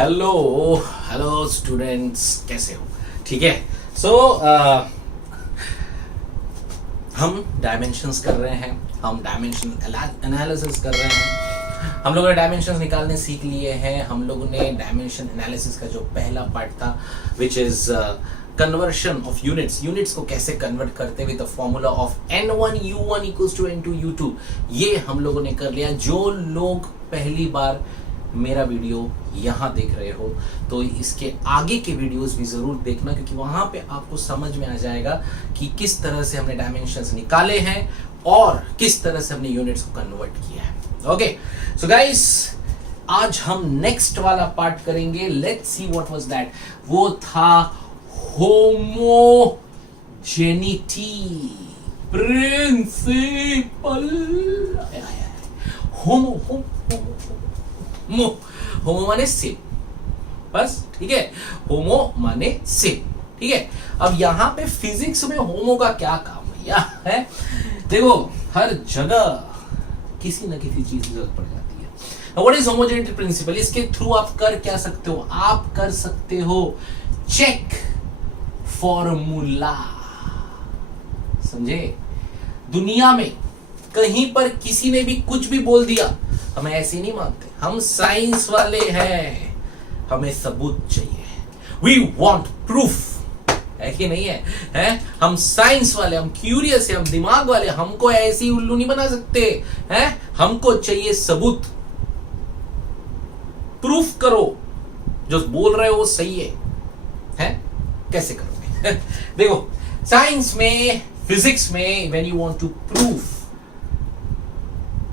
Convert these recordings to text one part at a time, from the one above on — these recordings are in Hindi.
हेलो हेलो स्टूडेंट्स, कैसे हो? ठीक है। सो हम डायमेंशंस कर रहे हैं, हम डायमेंशन एनालिसिस कर रहे हैं। हम लोगों ने डायमेंशंस निकालने सीख लिए हैं। हम लोगों ने डायमेंशन एनालिसिस का जो पहला पार्ट था which is conversion of units को कैसे कन्वर्ट करते with the formula of n1 u1 equals to n2 u2, ये हम लोगों ने कर लिया। जो लोग पहली बार मेरा वीडियो यहाँ देख रहे हो तो इसके आगे के वीडियोस भी जरूर देखना, क्योंकि वहां पे आपको समझ में आ जाएगा कि किस तरह से हमने डायमेंशंस निकाले हैं और किस तरह से हमने यूनिट्स को कन्वर्ट किया है। ओके, सो गाइस, आज हम नेक्स्ट वाला पार्ट करेंगे। Let's see what was that. वो था होमोजेनिटी प्रिंसिपल। होमो माने सेम, बस, ठीक है। होमो माने सेम, ठीक है। अब यहां पे फिजिक्स में होमो का क्या काम भैया है? देखो, हर जगह किसी न किसी चीज की जरूरत पड़ जाती है। What is homogeneity principle? इसके थ्रू आप कर क्या सकते हो? आप कर सकते हो चेक फॉर्मूला। समझे? दुनिया में कहीं पर किसी ने भी कुछ भी बोल दिया, हम ऐसे नहीं मानते। हम साइंस वाले हैं, हमें सबूत चाहिए। वी वॉन्ट प्रूफ, है कि नहीं है? हैं? हम साइंस वाले, हम क्यूरियस है, हम दिमाग वाले, हमको ऐसे ही उल्लू नहीं बना सकते हैं। हमको चाहिए सबूत। प्रूफ करो जो बोल रहे हो वो सही है? कैसे करोगे? देखो, साइंस में, फिजिक्स में, when you want to proof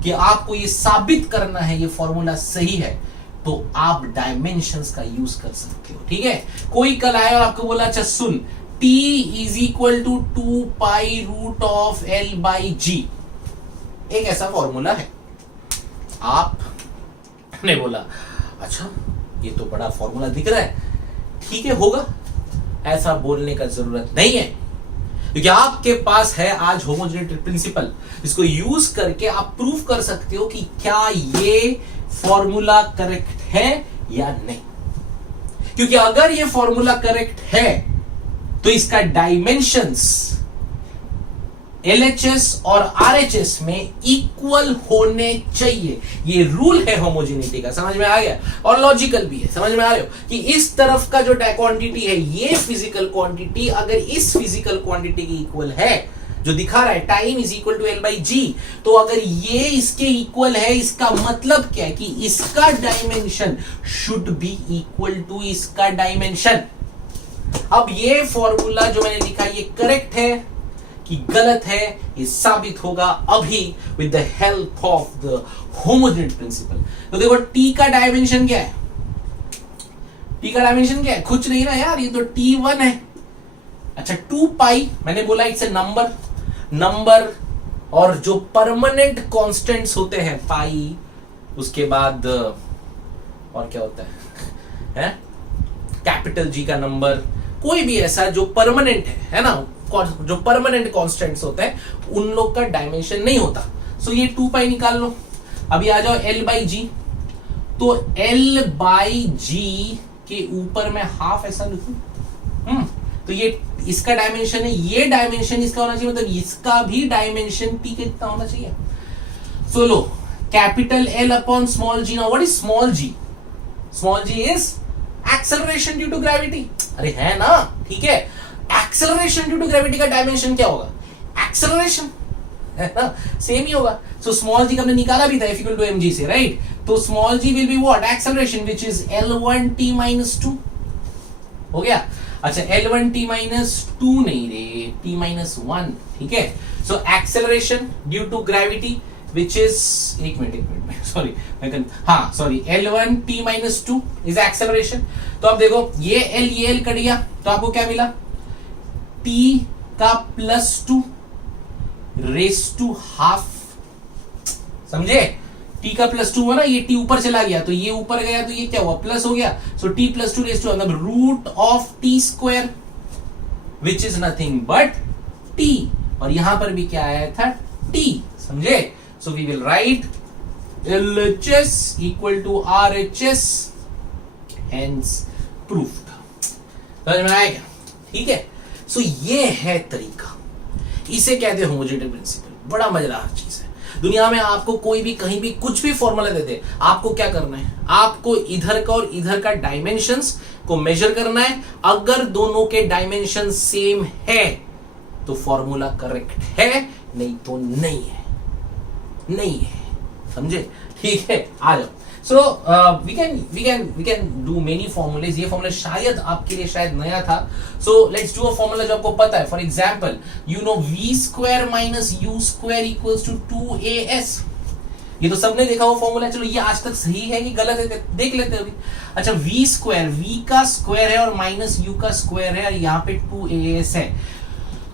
कि आपको ये साबित करना है ये फॉर्मूला सही है, तो आप डायमेंशंस का यूज कर सकते हो, ठीक है। कोई कल आया और आपको बोला, अच्छा सुन, t is equal to 2 pi root of l by g, एक ऐसा फॉर्मूला है। आपने बोला, अच्छा ये तो बड़ा फॉर्मूला दिख रहा है, ठीक है, होगा। ऐसा बोलने का जरूरत नहीं है, क्योंकि आपके पास है आज होमोजेनिटी प्रिंसिपल। इसको यूज करके आप प्रूफ कर सकते हो कि क्या ये फॉर्मूला करेक्ट है या नहीं। क्योंकि अगर ये फॉर्मूला करेक्ट है तो इसका डायमेंशंस LHS और RHS में इक्वल होने चाहिए। ये रूल है होमोजेनिटी का, समझ में आ गया? और लॉजिकल भी है, समझ में आ रहे हो कि इस तरफ का जो क्वांटिटी है, ये फिजिकल क्वांटिटी अगर इस फिजिकल क्वांटिटी की इक्वल है, जो दिखा रहा है time is equal to l by g, तो अगर ये इसके इक्वल है, इसका मतलब क्या है कि इसका dimension should be equal to इसका डायमेंशन। अब ये फॉर्मूला जो मैंने लिखा, ये करेक्ट है कि गलत है, ये साबित होगा अभी with the help of the homogeneity principle. तो देखो, t का डायमेंशन क्या है? t का डायमेंशन क्या है? कुछ नहीं ना यार, ये तो t1 है। अच्छा, 2 पाई मैंने बोला इट्स ए नंबर, और जो परमानेंट कांस्टेंट्स होते हैं, पाई, उसके बाद और क्या होता है? कैपिटल G का नंबर, कोई भी ऐसा जो परमानेंट है ना, जो परमानेंट कांस्टेंट्स होते हैं, उन लोग का डायमेंशन नहीं होता। सो ये 2 पाई निकाल लो। अभी आ जाओ l बाई जी। तो l बाई जी के ऊपर मैं हाफ ऐसा लिखूं, तो ये इसका डायमेंशन है, ये डायमेंशन इसका होना चाहिए, मतलब इसका भी डायमेंशन t के कितना होना चाहिए। सो लो, capital L upon small g। Now what is small g? Small g is acceleration due to gravity. अरे है ना, ठीक है। एक्सेलरेशन ड्यू टू ग्रेविटी का डायमेंशन क्या होगा? एक्सेलरेशन, है ना, सेम ही होगा। सो स्मॉल जी का हमने निकाला भी था, F इक्वल टू mg से, राइट? तो small g will be what? Acceleration which is L1t minus 2। हो गया? अच्छा, L1t माइनस 2 नहीं रे, t माइनस 1, ठीक है। So acceleration due to gravity which is, एक minute sorry, L1t minus 2 is acceleration. तो अब देखो, ये L कट गया, तो आपको क्या मिला? t का प्लस 2 रेस टू हाफ। समझे? t का प्लस 2 हुआ ना, ये t ऊपर चला गया, तो ये ऊपर गया, तो ये क्या हुआ? प्लस हो गया। So t plus 2 raise to, मतलब root of t square, which is nothing but t, और यहां पर भी क्या आया था? t। समझे? So we will write LHS equal to RHS hence proofed. समझ में आया क्या? ठीक है, सो ये है तरीका, इसे कहते हैं होमोजेनिटी प्रिंसिपल। बड़ा मजेदार चीज है। दुनिया में आपको कोई भी कहीं भी कुछ भी फॉर्मूला दे दे, आपको क्या करना है, आपको इधर का और इधर का डायमेंशंस को मेजर करना है। अगर दोनों के डायमेंशन सेम है तो फॉर्मूला करेक्ट है, नहीं तो नहीं है, नहीं है। समझे? ठीक है, आ जाओ। So we can do many formulas. ये फॉर्मूला शायद आपके लिए शायद नया था। So let's do a formula जो आपको पता है। For example, you know v square minus u square equals to 2as। ये तो सबने देखा वो फॉर्मूला। चलो ये आज तक सही है कि गलत है देख लेते हैं अभी। अच्छा, v स्क्वायर, v का स्क्वायर है और माइनस u का स्क्वायर है और यहाँ पे 2as है,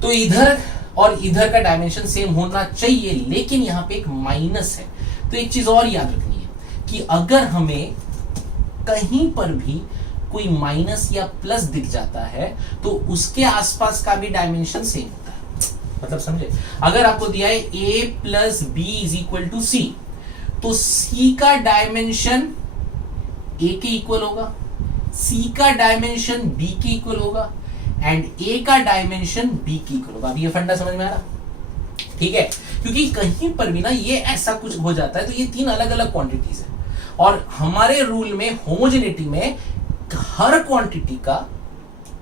तो इधर और इधर का डायमेंशन सेम होना चाहिए, लेकिन यहाँ पे एक माइनस है। तो एक चीज और याद रखनी है कि अगर हमें कहीं पर भी कोई माइनस या प्लस दिख जाता है तो उसके आसपास का भी डायमेंशन सेम होता है। मतलब समझे? अगर आपको दिया है a plus B is equal to C, तो c का डायमेंशन a के इक्वल होगा, c का डायमेंशन b के इक्वल होगा एंड a का डायमेंशन b के इक्वल होगा। अब ये फंडा समझ में आ रहा? ठीक है, क्योंकि कहीं पर भी ना ये ऐसा कुछ हो जाता है तो ये तीन अलग अलग क्वांटिटीज है, और हमारे रूल में होमोजेनिटी में हर क्वांटिटी का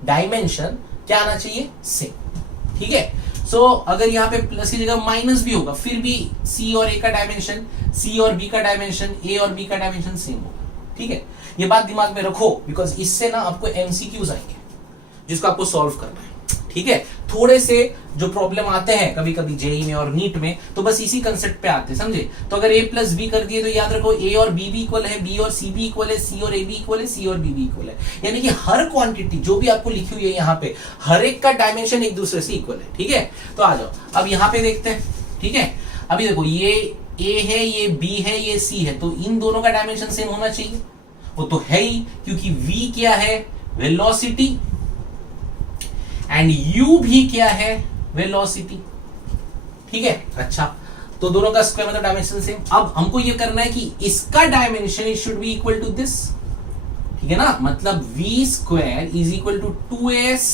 डायमेंशन क्या आना चाहिए? सेम। ठीक है, सो अगर यहाँ पे प्लस की जगह माइनस भी होगा, फिर भी सी और ए का डायमेंशन, सी और बी का डायमेंशन, ए और बी का डायमेंशन सेम होगा। ठीक है, ये बात दिमाग में रखो, बिकॉज इससे ना आपको एमसीक्यूज आएंगे जिसको आपको सॉल्व करना है। ठीक है, थोड़े से जो प्रॉब्लम आते हैं कभी कभी जेई में और नीट में, तो बस इसी कंसेप्ट पे आते हैं, समझे? तो अगर a प्लस बी कर दिए तो याद रखो a और b भी इक्वल है, b और c भी इक्वल है, c और a भी इक्वल है, c और b भी इक्वल है। यानी कि हर क्वांटिटी जो भी आपको लिखी हुई है यहाँ पे, हर एक का डायमेंशन एक दूसरे से इक्वल है। ठीक है, तो आ जाओ अब यहाँ पे देखते हैं। ठीक है, अभी देखो ये a है, ये b है, ये c है, तो इन दोनों का डायमेंशन सेम होना चाहिए। वो तो है ही, क्योंकि v क्या है? वेलोसिटी, एंड u भी क्या है? वेलोसिटी। ठीक है, अच्छा, तो दोनों का स्क्वायर मतलब डायमेंशन सेम। अब हमको ये करना है कि इसका dimension it should be equal to this. ठीक है ना, मतलब v square is equal to 2as।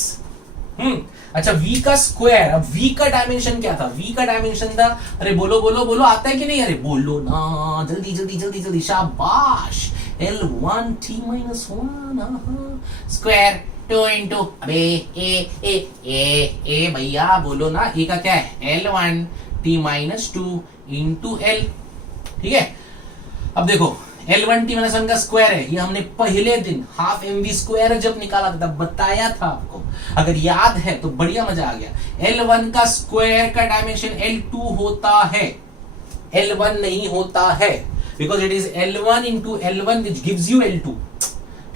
अच्छा, v का स्क्वायर, अब v का डायमेंशन क्या था? v का डायमेंशन था, अरे बोलो बोलो बोलो, आता है कि नहीं? अरे बोलो ना, जल्दी जल्दी जल्दी जल्दी, शाबाश। L1t-1 स्क्वायर 2 इंटू, अबे ए भैया बोलो ना, ए का क्या है? L1t-2 into L। ठीक है, अब देखो L1t-1 का स्क्वायर है, ये हमने पहले दिन हाफ mv स्क्वायर जब निकाला था बताया था आपको, अगर याद है तो बढ़िया मजा आ गया। L1 का स्क्वायर का डायमेंशन L2 होता है, L1 नहीं होता है, because it is L1 into L1 which gives you L2।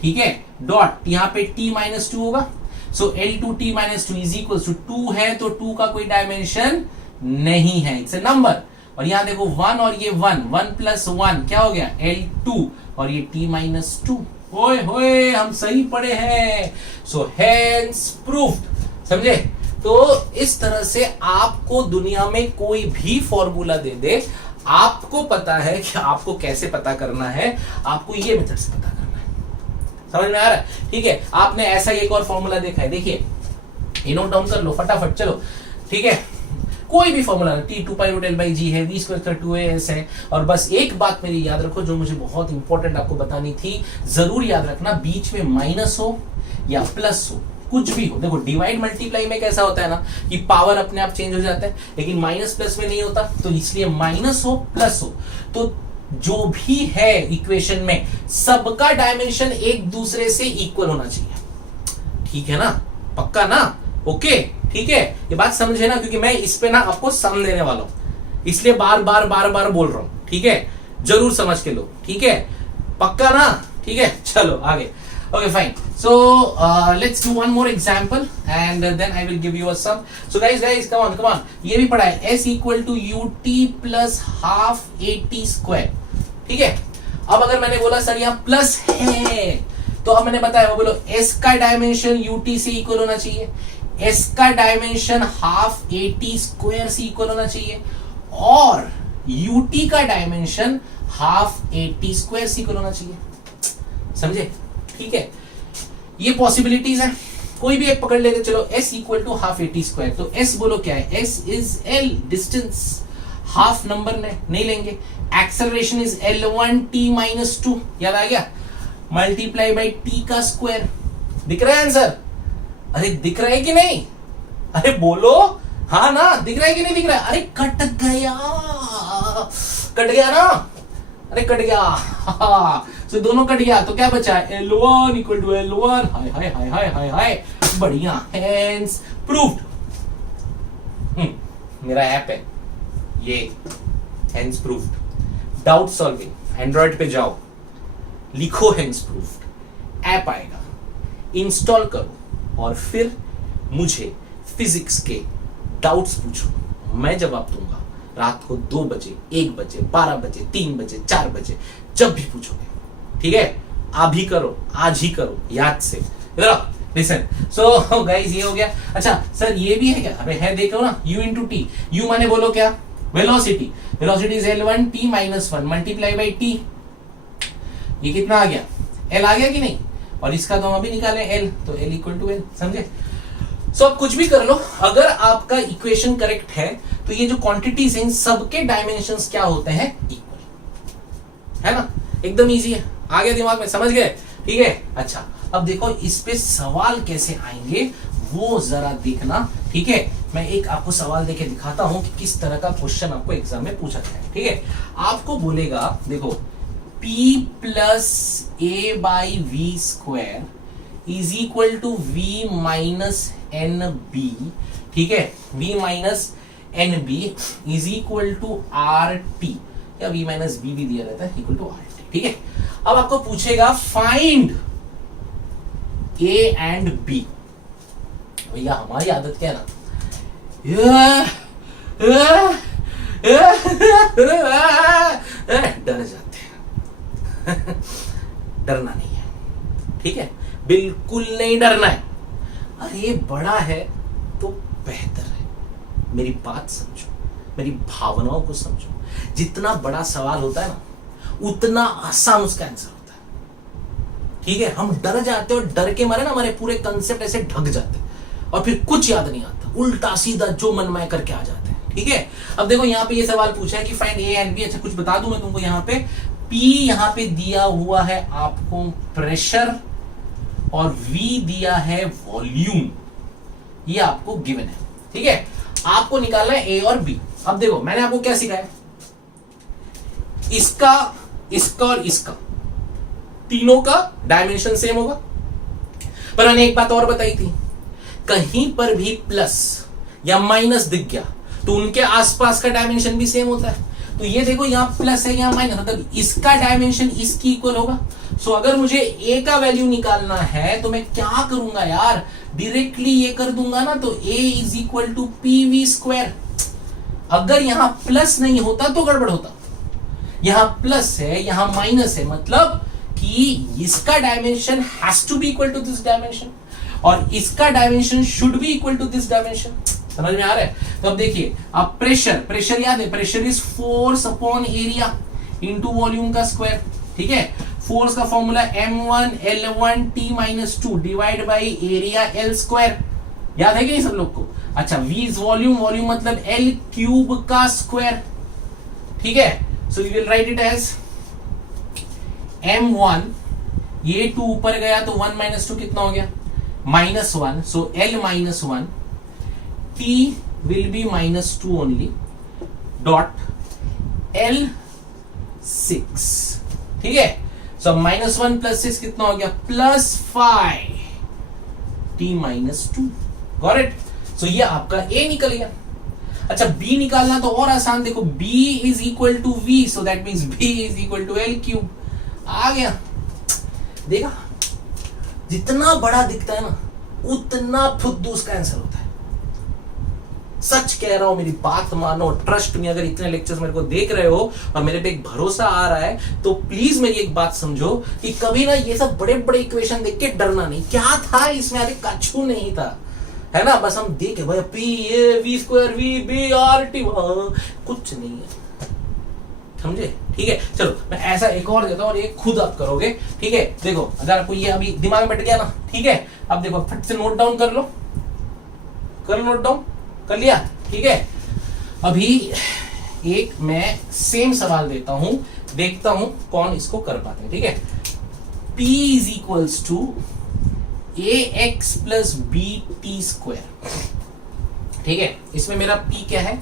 ठीक है, डॉट यहाँ पे t-2 होगा, सो L2t-2 इज इक्वल टू 2 है, तो 2 का कोई डायमेंशन नहीं है, इट्स ए नंबर। और यहाँ देखो 1 और ये 1 प्लस 1 क्या हो गया? L2, और ये t-2। ओए होए, हम सही पढ़े हैं, सो हेंस प्रूफ्ड। समझे? तो इस तरह से आपको दुनिया में कोई भी फॉर्मूला दे दे, आपको पता है कि आपको कैसे पता करना है, आपको ये मेथड से पता करना है। समझ में आ रहा है? ठीक है, आपने ऐसा एक और फॉर्मूला देखा है, देखिए ये नोट डाउन कर लो फटाफट। चलो ठीक है, कोई भी फॉर्मूला t2π√L/g है, v स्क्वायर 2as है, और बस एक बात मेरी याद रखो जो मुझे बहुत इंपॉर्टेंट आपको बतानी थी, जरूर याद रखना, बीच में माइनस हो या प्लस हो, कुछ भी हो। देखो डिवाइड मल्टीप्लाई में कैसा होता है ना कि पावर अपने आप चेंज हो जाता है, लेकिन माइनस प्लस में नहीं होता, तो इसलिए माइनस हो प्लस हो, तो जो भी है इक्वेशन में सबका डायमेंशन एक दूसरे से इक्वल होना चाहिए। ठीक है ना? पक्का ना? ओके, ठीक है, ये बात समझे ना, क्योंकि मैं इस पे ना आपको सम देने वाला हूं, इसलिए बार बार बार बार बोल रहा हूं। ठीक है, जरूर समझ के लो। ठीक है, पक्का ना? ठीक है, चलो आगे। Okay, fine. So let's do one more example, and then I will give you a sum. So guys, come on. ये भी पढ़ा है, s equal to ut plus half at square. ठीक है, अब अगर मैंने बोला सर यहाँ प्लस है, तो अब मैंने बताया, वो बोलो s का डायमेंशन ut से इक्वल होना चाहिए, s का डायमेंशन हाफ at स्क्वायर से इक्वल होना चाहिए, और ut का डायमेंशन हाफ at स्क्वायर से इक्वल होना चाहिए। समझे? ठीक है, ये पॉसिबिलिटीज है, कोई भी एक पकड़ लेते चलो। s equal to half AT square, तो s बोलो क्या है, s is l distance, half number नहीं लेंगे। एक्सेलरेशन इज L1t माइनस 2, याद आ गया, मल्टीप्लाई बाई t का स्क्वायर। दिख रहा है आंसर? अरे दिख रहा है कि नहीं? अरे बोलो हाँ ना, दिख रहा है कि नहीं दिख रहा है? अरे कट गया ना, अरे कट गया तो दोनों कट गया, तो क्या बचा है, L1 इक्वल टू L1। हाय हाय हाय हाय हाय हाय, बढ़िया, हेंस प्रूव्ड। मेरा ऐप है ये, hence proved. Doubt solving Android पे जाओ, लिखो हेंस प्रूव्ड, ऐप आएगा, इंस्टॉल करो और फिर मुझे फिजिक्स के डाउट्स पूछो, मैं जवाब दूंगा। रात को 2 बजे, 1 बजे, 12 बजे, 3 बजे, 4 बजे, जब भी पूछोगे, ठीक है? अभी करो, आज ही करो, याद से। लिसन, सो गाइस ये हो गया। अच्छा सर ये भी है क्या? अबे है, देखो ना, u इंटू टी। u माने बोलो क्या, velocity. Velocity is L1t minus 1 multiply by T. ये कितना आ गया, l आ गया कि नहीं? और इसका तो हम अभी निकाले l, तो l इक्वल टू l, समझे? सो अब कुछ भी कर लो, अगर आपका इक्वेशन करेक्ट है तो ये जो क्वांटिटीज हैं सबके डायमेंशंस क्या होते हैं, इक्वल, है ना? एकदम इजी है, आ गया दिमाग में, समझ गए? ठीक है। अच्छा अब देखो इस पे सवाल कैसे आएंगे वो जरा देखना, ठीक है? मैं एक आपको सवाल देके दिखाता हूं कि किस तरह का क्वेश्चन आपको एग्जाम में पूछा जाए, ठीक है? आपको बोलेगा देखो p plus a by V square is equal to v minus N B, ठीक है? v minus N B is equal to R T, या v माइनस बी भी दिया रहता है, इक्वल टू आर टी, ठीक है? अब आपको पूछेगा फाइंड a एंड b। भैया हमारी आदत क्या है ना, डर जाते हैं डरना नहीं है, ठीक है? बिल्कुल नहीं डरना है। अरे बड़ा है तो बेहतर है, मेरी बात समझो, मेरी भावनाओं को समझो। जितना बड़ा सवाल होता है ना उतना आसान उसका आंसर होता है, ठीक है? हम डर जाते हैं और डर के मारे ना हमारे पूरे कंसेप्ट ऐसे ढक जाते हैं और फिर कुछ याद नहीं आता, उल्टा सीधा जो मन में करके आ जाते हैं, ठीक है? अब देखो यहाँ पे ये सवाल पूछा है कि फाइंड ए एंड बी। अच्छा कुछ बता दूं मैं तुमको, यहाँ पे P यहाँ पे दिया हुआ है आपको प्रेशर और V दिया है वॉल्यूम, ये आपको गिवन है, ठीक है? आपको निकालना है A और B। अब देखो मैंने आपको क्या सिखाया, इसका, इसका और इसका, तीनों का डायमेंशन सेम होगा। पर मैंने एक बात और बताई थी, कहीं पर भी प्लस या माइनस दिख गया तो उनके आसपास का डायमेंशन भी सेम होता है। तो ये देखो यहाँ प्लस है, यहाँ माइनस, मतलब इसका डायमेंशन इसकी इक्वल होगा। सो अगर मुझे a का वैल्यू निकालना है तो मैं क्या करूंगा यार, डायरेक्टली ये कर दूंगा ना, तो a is equal to P V square. अगर यहां प्लस नहीं होता तो गड़बड़ होता, यहां प्लस है यहां माइनस है, मतलब कि इसका dimension has to be equal to this dimension और इसका dimension should be equal to this dimension. समझ में आ रहा है? तो अब देखिए, अब प्रेशर, प्रेशर याद है, pressure is force upon area into volume का स्क्वायर, ठीक है? फोर्स का formula m1 L1 t minus 2 divide by area L square, याद है कि नहीं सब लोग को? अच्छा v इज वॉल्यूम, वॉल्यूम मतलब L क्यूब का स्क्वायर, ठीक है? So you will write it as m1, ये 2 ऊपर गया तो 1 माइनस 2 कितना हो गया, -1, सो L minus 1 t will be -2 only dot L6, ठीक है? सो -1 प्लस 6 कितना हो गया, +5 t -2, गॉट इट? सो ये आपका a निकल गया। अच्छा b निकालना तो और आसान, देखो b is equal to v, so that means b is equal to L cube. आ गया, देखा? जितना बड़ा दिखता है ना उतना फुद्दू उसका आंसर होता है। सच कह रहा हूं, मेरी बात मानो, ट्रस्ट में। अगर इतने लेक्चर्स मेरे को देख रहे हो और मेरे पे एक भरोसा आ रहा है तो प्लीज मेरी एक बात समझो कि कभी ना ये सब बड़े बड़े इक्वेशन देख के डरना नहीं। क्या था इसमें, अरे कछु नहीं था, है ना? बस हम देखे भाई P A V square V B R T, कुछ नहीं है, समझे? ठीक है, चलो मैं ऐसा एक और देता हूं और ये खुद आप करोगे। ठीक है, देखो अगर आपको ये अभी दिमाग में बैठ गया ना, ठीक है, अब देखो फट से नोट डाउन कर लो, नोट डाउन कर लिया? ठीक है, अभी एक मैं सेम सवाल देता हूं, देखता हूं कौन इसको कर पाते हैं। ठीक है, P is equals to ax plus bt square. ठीक है, इसमें मेरा P क्या है?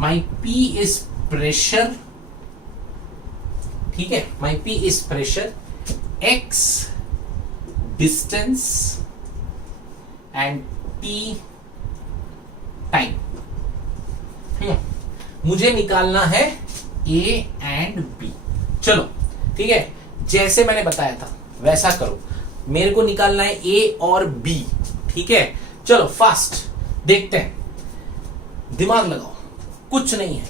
My P is pressure. ठीक है, my P is pressure, x distance and T time. ठीक है, मुझे निकालना है A एंड B। चलो ठीक है, जैसे मैंने बताया था वैसा करो, मेरे को निकालना है A और B। ठीक है, चलो फास्ट देखते हैं, दिमाग लगाओ, कुछ नहीं है,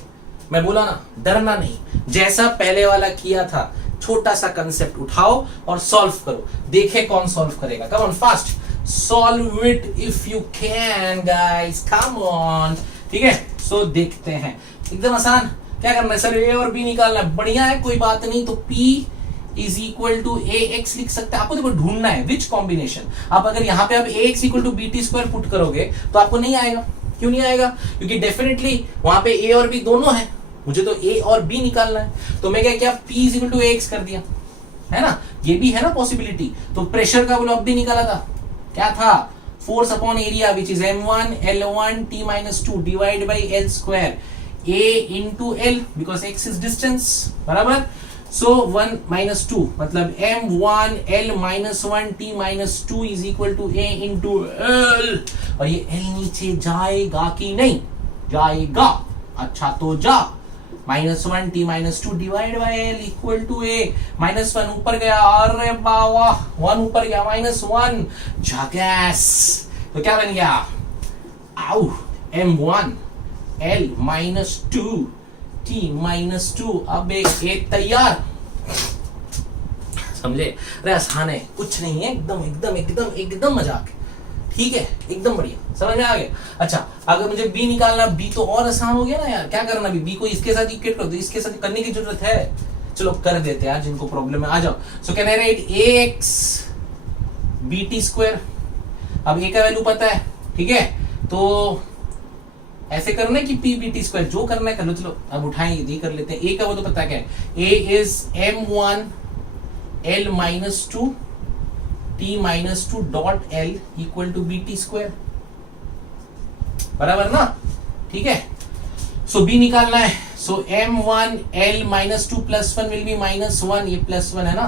मैं बोला ना डरना नहीं, जैसा पहले वाला किया था छोटा सा कंसेप्ट उठाओ और सॉल्व करो, देखे कौन सॉल्व करेगा। Come on fast solve it if you can guys, come on. ठीक है, सो देखते हैं, एकदम आसान। क्या करना है सर? ए और बी निकालना है, बढ़िया है, कोई बात नहीं। तो P is equal to A X लिख सकते हैं। आपको देखो ढूंढना है विच कॉम्बिनेशन। आप अगर यहाँ पे आप A X equal to B T square put करोगे तो आपको नहीं आएगा। क्यों नहीं आएगा? क्योंकि डेफिनेटली वहां पे ए और बी दोनों है, मुझे तो ए और बी निकालना है। तो मैं क्या किया, P is equal to A X कर दिया, है ना? ये भी है ना पॉसिबिलिटी। तो प्रेशर का ब्लॉक भी निकाला था, क्या था? Force upon area which is m1 L1 T minus 2 divide by L square A into L because x is distance, बराबर। So 1 minus 2 मतलब m1 L minus 1 T minus 2 is equal to A into L। और ये L नीचे जाएगा कि नहीं जाएगा? अच्छा तो जा, -1 T minus 2 divide by L equal to A। -1 ऊपर गया, अरे बाबा 1 ऊपर गया, -1 झगैस। तो क्या बन गया? आउ m1 L minus 2 T minus 2। अब एक तैयार, समझे? अरे आसान है, कुछ नहीं है, एकदम एकदम एकदम एकदम मजाक। ठीक है, एकदम बढ़िया, समझ में आ गया। अच्छा, अगर मुझे B निकालना, B तो और आसान हो गया ना यार। क्या करना, B को इसके साथ इक्वेट कर दो, इसके साथ करने की जरूरत है। चलो कर देते हैं यार, जिनको प्रॉब्लम है आ जाओ। So can I right ax bt square. अब A का वैल्यू पता है, ठीक है, तो ऐसे करना है कि P bt स्क्वायर, जो करना है कर लो। चलो अब उठाएंगे, ये कर लेते हैं। A का वो तो पता क्या है, A is m1 L minus 2 T minus 2 dot L equal to bt square, बराबर ना? ठीक है, सो B निकालना है। So m1 L minus 2 plus 1 will be -1, ये +1 है ना?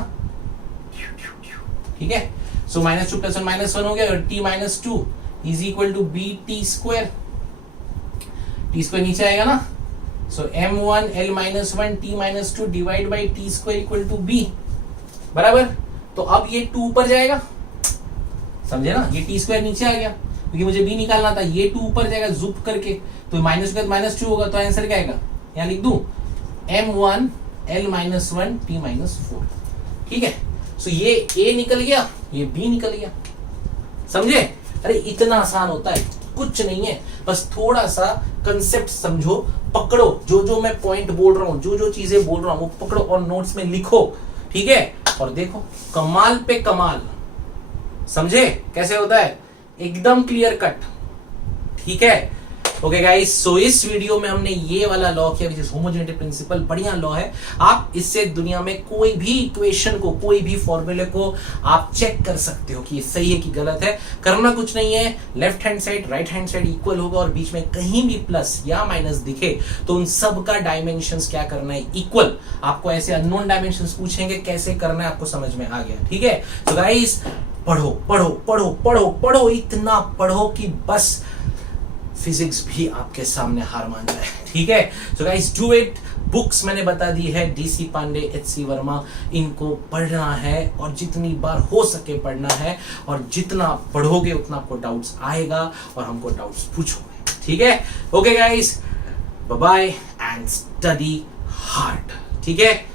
ठीक है, सो -2 प्लस 1 -1 हो गया, और T minus 2 is equal to bt square. T square नीचे आएगा ना? So m1 L minus 1 T minus 2 divide by T square equal to B, बराबर। तो अब ये 2 ऊपर जाएगा, समझे ना? ये T स्क्वायर नीचे आ गया क्योंकि मुझे B निकालना था। ये 2 ऊपर जाएगा जुप करके, तो -2 होगा, तो आंसर क्या आएगा? यहां लिख दूं m1 L minus 1 T minus 4। ठीक है, सो ये A निकल गया, ये B निकल गया, समझे? अरे इतना आसान होता है, कुछ नहीं है, बस थोड़ा सा कंसेप्ट समझो, पकड़ो, जो मैं पॉइंट बोल रहा हूं, जो चीजें बोल रहा हूं वो पकड़ो और नोट्स में लिखो। ठीक है, और देखो कमाल पे कमाल, समझे कैसे होता है? एकदम क्लियर कट। ठीक है, ओके गाइस, सो इस वीडियो में हमने ये वाला लॉ किया विच इज होमोजेनिटी प्रिंसिपल। बढ़िया लॉ है, आप इससे दुनिया में कोई भी इक्वेशन को, कोई भी फॉर्मूले को आप चेक कर सकते हो कि ये सही है कि गलत है। करना कुछ नहीं है, left hand side right hand side equal होगा और बीच में कहीं भी प्लस या माइनस दिखे तो उन सब का डायमेंशंस क्या करना है, इक्वल। आपको ऐसे अननोन डायमेंशंस पूछेंगे, कैसे करना है आपको समझ में आ गया। ठीक है, सो गाइस पढ़ो पढ़ो पढ़ो पढ़ो पढ़ो, इतना पढ़ो कि बस फिजिक्स भी आपके सामने हार मान जाए। ठीक है, so guys do it. Books मैंने बता दी है, DC पांडे, HC वर्मा, इनको पढ़ना है और जितनी बार हो सके पढ़ना है, और जितना पढ़ोगे उतना आपको डाउट्स आएगा और हमको डाउट्स पूछोगे। ठीक है, okay guys, bye bye and study hard. ठीक है।